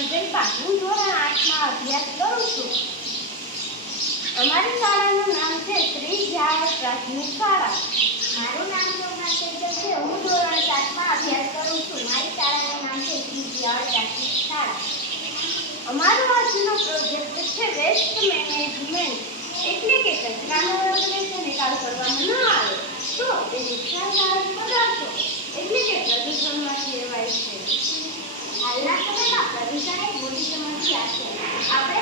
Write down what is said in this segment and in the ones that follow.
નમસ્કાર હું ધોરણ આઠમાં અભ્યાસ કરું છું. અમારી શાળાનું નામ છે શ્રી ઝાડ પ્રાથમિક શાળા. મારું નામ સોમનાથ સેજલ છે. હું ધોરણ સાતમાં અભ્યાસ કરું છું. મારી શાળાનું નામ છે શ્રી જીયાળ પ્રાથમિક શાળા. અમારો આજનો પ્રોજેક્ટ છે વેસ્ટ મેનેજમેન્ટ. એટલે કે કચરાનો યોગ્ય નિકાલ કરવામાં ન આવે. તો તે નુકસાનકારક પદાર્થો. એટલે કે પ્રદૂષણમાં લેવાય છે હાલના સમયમાં પ્રદૂષણ એક મોટી સમસ્યા છે આપણે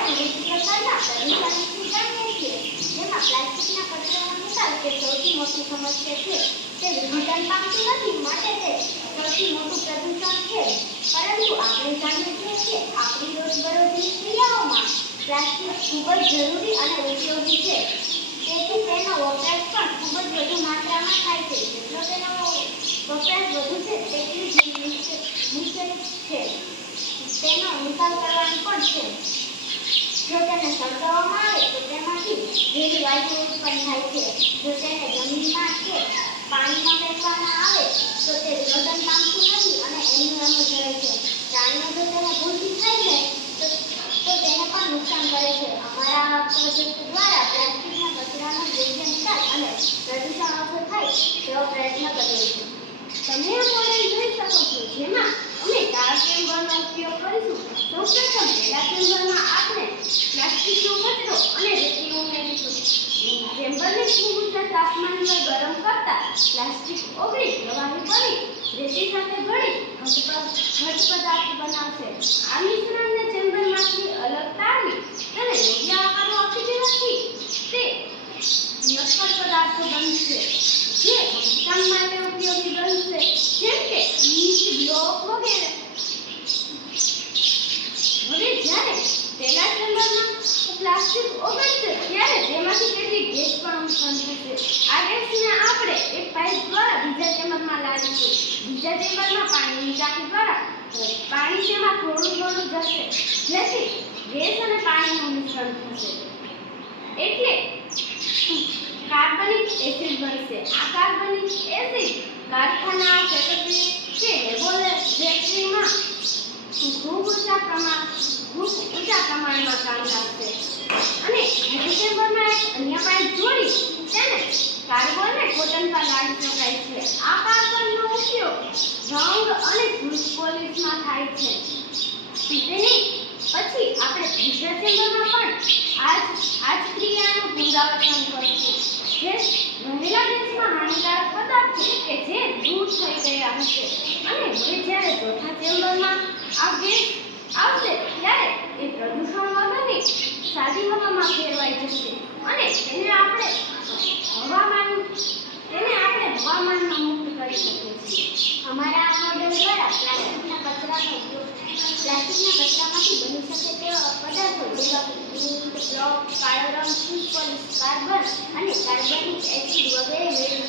પ્રદૂષણથી જાણીએ છીએ. જેમાં પ્લાસ્ટિકના કચરાનો નિકાલ કે સૌથી મોટી સમસ્યા છે તે વિઘટન પામતું નથી, માટે તે સૌથી મોટું પ્રદૂષણ છે. પરંતુ આપણે જાણીએ છીએ કે આપણી રોજબરોજની ક્રિયાઓમાં પ્લાસ્ટિક ખૂબ જ જરૂરી અને ઉપયોગી છે. તેથી તેનો વપરાશ પણ ખૂબ જ વધુ માત્રામાં થાય છે. જેટલો તેનો વપરાશ વધુ છે, તેટલી જ નિશ્ચિત છે. તેનો નિકાલ કરવાનો પણ છે. જો તેને સળગાવવામાં આવે તો તેમાંથી ઝેરી વાયુ ઉત્પન્ન થાય છે. જો તેને જમીનમાં કે પાણીમાં ફેંકવામાં આવે તો તે વિઘટન પામતું નથી અને એમનું એમ જ રહે છે. પ્રાણીઓ જો તેને ભૂલથી થાય છે તો તેને પણ નુકસાન કરે છે. અમારા પ્રોજેક્ટ દ્વારા પ્લાસ્ટિકના કચરાનો યોગ્ય નિકાલ અને પ્રદૂષણ ઓછું થાય તેવો પ્રયત્ન કર્યો છે તમે આ મોડેલ જોઈ શકો છો, જેમાં અમે ઉપયોગ કરીશું સૌપ્રથમ પહેલા ચેમ્બરમાં આપણે પ્લાસ્ટિકનો કચરો અને રેતી ઉમેરીશું. ચેમ્બરને ખૂબ ઊંચા તાપમાન પર ગરમ કરતા પ્લાસ્ટિક ઓગળી પ્રવાહી પડી રેતી સાથે ભળી ઘટ પદાર્થ બનાવશે. આ મિશ્રણને ચેમ્બરમાંથી અલગ તારવી તેને યોગ્ય આકારો આપી દેવાથી તે નક્કર પદાર્થો બનશે જે બાંધકામ માટે ઉપયોગી બનશે જેમ કે ઈંટ બ્લોક વગેરે હવે જ્યારે પહેલા ચેમ્બરમાં પ્લાસ્ટિક ઓગળશે ત્યારે તેમાંથી કેટલીક ગેસ પણ ઉત્પન્ન થશે આ ગેસને આપણે એક પાઇપ દ્વારા બીજા ચેમ્બરમાં લાવીશું બીજા ચેમ્બરમાં પાણીની ટાંકી દ્વારા પાણી તેમાં થોડું થોડું જશે જેથી ગેસ અને પાણીનું મિશ્રણ થશે એટલે કાર્બનિક એસિડ બનશે આ કાર્બનિક એસિડ કારખાના ફેક્ટરી કે લેબોરેટરીમાં ખૂબ ઊંચા પ્રમાણ ખૂબ ઊંચા પ્રમાણમાં કામ લાગશે અને ડિસેમ્બરમાં એક અન્ય પાઇપ જોડી તેને કાર્બનને કોટન પર લાવી શકાય છે આ કાર્બનનો ઉપયોગ રંગ અને પોલિશમાં થાય છે. તેની પછી આપણે બીજા ચેમ્બરમાં પણ આજ આજ ક્રિયાનું પુનરાવર્તન કરીશું. જે રહેલા ગેસમાં હાનિકારક પદાર્થો કે જે દૂર થઈ ગયા હશે. અને હવે જ્યારે ચોથા ચેમ્બરમાં આ ગેસ આવશે, ત્યારે એ પ્રદૂષણ વગરની સાદી હવામાં ફેરવાઈ જશે. અને તેને આપણે હવામાન, તેને આપણે હવામાનમાં મુક્ત કરી શકીએ છીએ. અમારા આ દ્વારા પ્લાસ્ટિકના કચરાનો ઉપયોગ પ્લાસ્ટિકના કચરામાંથી બની શકે તેવા પદાર્થો જેવા કે ઈંટ બ્લોક, કાળો રંગ ફૂડ કાર્બન અને કાર્બનિક એસિડ વગેરે મેળવી